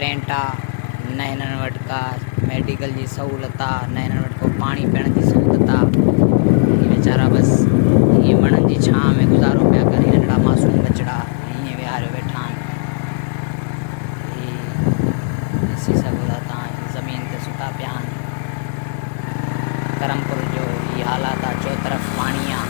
Plaint आहे, न हिननि वटि का मेडिकल जी सहूलियत आहे, न हिननि वटि को पाणी पीअण जी सहूलियत आहे। ही वीचारा बसि ईअं वणनि जी छांव में गुज़ारो पिया करे, नंढड़ा मासूम बचड़ा ईअं विहारे वेठा आहिनि। ही ॾिसी सघो था तव्हां, ज़मीन ते सुता पिया आहिनि। करमपुर जो ही हालात आहे, चो तरफ़ पाणी आहे।